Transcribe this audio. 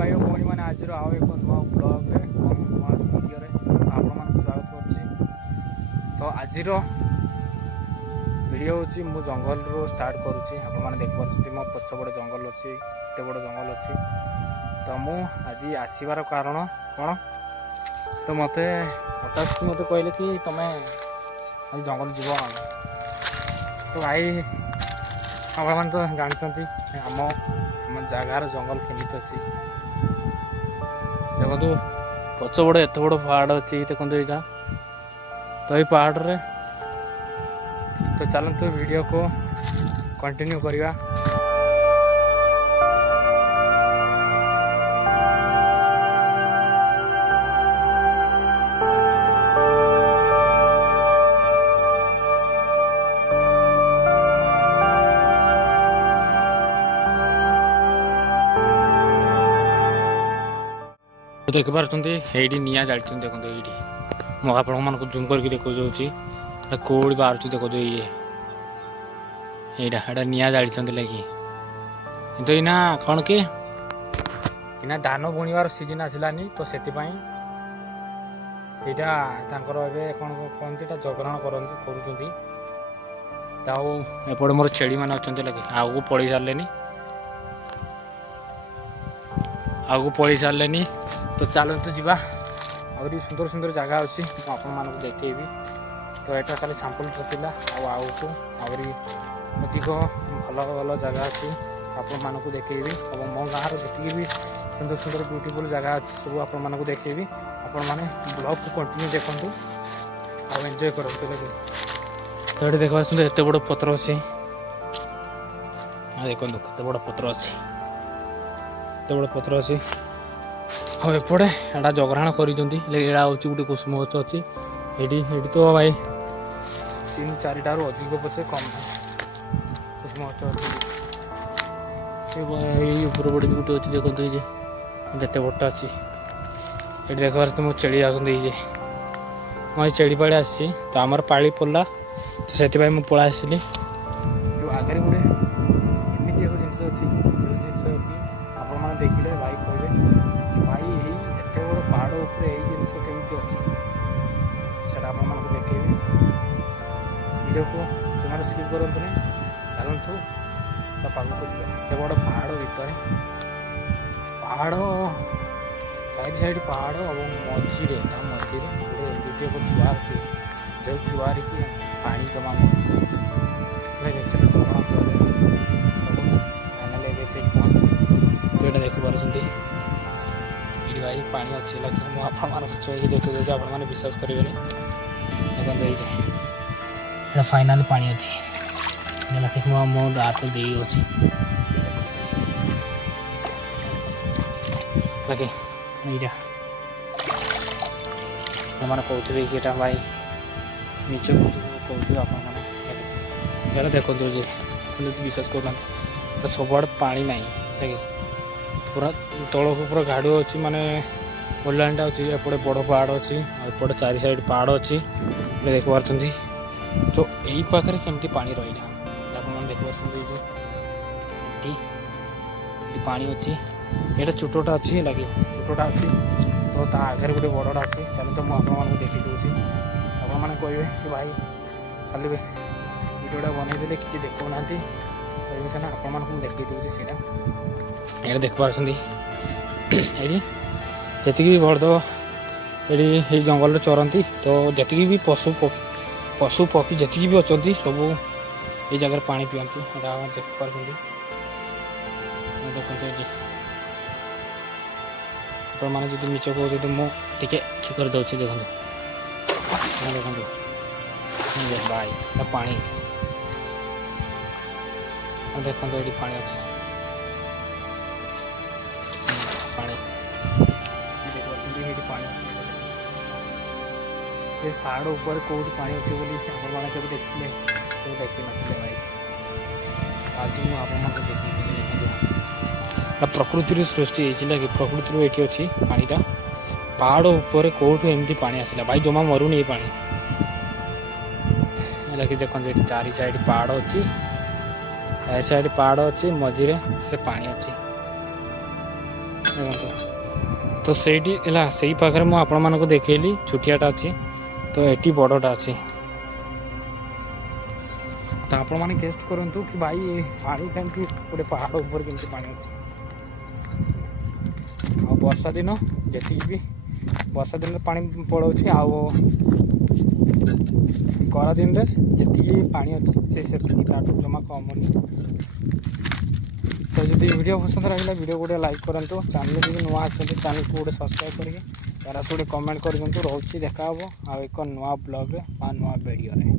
भाई भाई मैंने आज आउ एक नुआ ब्लॉग नुआ वीडियो आपण मान स्वागत करछि। तो आज वीडियो होची मु जंगल रो स्टार्ट करूछि। आपण माने देख पारछथि मो पछ बड़ जंगल अछि, एते बड़ जंगल अछि। तो मु आज आसीबार कारण कोन तो मते हठात मते कहले कि तमे आज जंगल जीव। तो भाई आपण मान तो जानछथि आम जगार जंगल केमिति अछि। देखो पछ बड़ एत बड़ पहाड़ अच्छी देखो यहाँ। तो ये पहाड़ रे तो चलते वीडियो को कंटिन्यू करिया। देख पारे निआ जाली देखो ये मो आप जूम करके देखो कौड़ी बाहर देखो ये यहाँ निआ जाली लगी तो इना कौन कि इना धान बुणवार सीजन आसलानी तो से कौन कहते जगरण करपटे मोर छेड़ी मैंने अच्छा लगे आगे पलि सारे आगू पलि सारे। तो चलते जावा आहरी सुंदर सुंदर जगह अच्छी आपण मानक देखी। तो यहाँ खाली सांपल था आगू आहरी अधिक भल भल जगह अच्छी आपण मानक देखी। और मो गाँव जी भी सुंदर सुंदर ब्यूटीफुल जगह अच्छी सब आपण मानक देखी। आपण मैंने ब्लॉग को कंटिन्यू देखते और एंजॉय करते लगे। तो ये देखा एत बड़ पत्र अच्छी देखो केत बड़ पत्र अच्छी एत बड़ पत्र अच्छी। हाँ एपटे एटा जगराण कर गोटे कुसुम गच अच्छी ये तो भाई 3-4 टारू अधिक पचे कम ना कुसुम गच अच्छी ऊपर बड़ी गोटे अच्छी देखो ये बट अच्छी ये देख पारे तुम छेड़ी आसते मुझे छेड़ी पाड़ी आसी तो आमर पाली पड़ा तो से मुझे पड़ा आसली जो आगे गोटे एमती एक जिनस अच्छी जो जिनस आपण मैंने देखिले भाई कहे भाई यही एत बड़ पहाड़ उपर यही जिनस केमती अच्छी से आप देखेबी वीडियो को तुम्हारे स्किप करते चलतु पाखक एत बड़ पहाड़ भितर पहाड़ चारि साइड पहाड़ और मझे गोटे चुआ अच्छी जो चुआर की पानी जमा पहुँचे देखी पारे ये भाई पानी अच्छे लगे मुझे देखते आप विश्वास करेंगे देखते फाइनाल पानी अच्छी लगे मो हाथ दे अच्छी लगे यहाँ मैंने कहते कि यहाँ भाई नीचे कहते आप देखो विश्वास करना तो सब पानी ना लगे पूरा तौक पूरा गाड़ू अच्छी माने ओलांटा अच्छी एपटे बड़ पहाड़ अच्छी एपटे 4 साइड पहाड़ अच्छी देख पारे। तो यही पाखे केमती पानी रहा आप देख पारे पानी अच्छी ये छोटा अच्छी लगे छोटा अच्छी तो आगे गोटे बड़ा अच्छी चलो तो मुझे देखी दूसरी आपने कहे कि भाई खाली वीडियोटा बनईदे कि देखो ना कहना आप देखी दूसरी से ये देख पारे जी भी बर्द ये जंगल चरती तो जी भी पशु पक्षी जी भी अच्छा सब ये जगह पानी पिंती देख पारे देखते मैंने जो मिच कहते मुझे ठीक कर दूसरी देखो देखो भाई पानी देखो ये पानी अच्छे पानी पानी पहाड़ ऊपर कौटी पानी अच्छे बोली आपने देखते तो देखी ना भाई आज मुझे देखी प्रकृति सृष्टि लगे प्रकृति ये अच्छी पानीटा पहाड़ ऊपर कौटू एमती पानी आसला भाई जमा मरुनी ये पानी लगे देखो 4 साइड पहाड़ अच्छी 4 साइड पहाड़ अच्छी मझे से पानी अच्छी ଦେଖନ୍ତୁ ତ ସେଇଠି ହେଲା ସେଇ ପାଖରେ ମୁଁ ଆପଣମାନଙ୍କୁ ଦେଖେଇଲି ଛୋଟିଆଟା ଅଛି ତ ଏଠି ବଡ଼ଟା ଅଛି। ତ ଆପଣମାନେ ଗେଷ୍ଟ କରନ୍ତୁ କି ଭାଇ ପାଣି କେମିତି ଗୋଟେ ପାହାଡ଼ ଉପରେ କେମିତି ପାଣି ଅଛି। ଆଉ ବର୍ଷା ଦିନ ଯେତିକି ବି ବର୍ଷା ଦିନରେ ପାଣି ପଳାଉଛି ଆଉ ଖରା ଦିନରେ ଯେତିକି ପାଣି ଅଛି ସେତିକି ତାଠୁ ଜମା କମୁନି। ତ ଯଦି ଭିଡ଼ିଓ ପସନ୍ଦ ଲାଗିଲା ଭିଡ଼ିଓ ଗୋଟେ ଲାଇକ୍ କରନ୍ତୁ। ଚ୍ୟାନେଲ୍ ଯଦି ନୂଆ ଅଛନ୍ତି ଚ୍ୟାନେଲ୍କୁ ଗୋଟେ ସବସ୍କ୍ରାଇବ୍ କରିକି ତାର ଗୋଟେ କମେଣ୍ଟ କରିଦିଅନ୍ତୁ। ରହୁଛି ଦେଖା ହେବ ଆଉ ଏକ ନୂଆ ବ୍ଲଗ୍ରେ ବା ନୂଆ ଭିଡ଼ିଓରେ।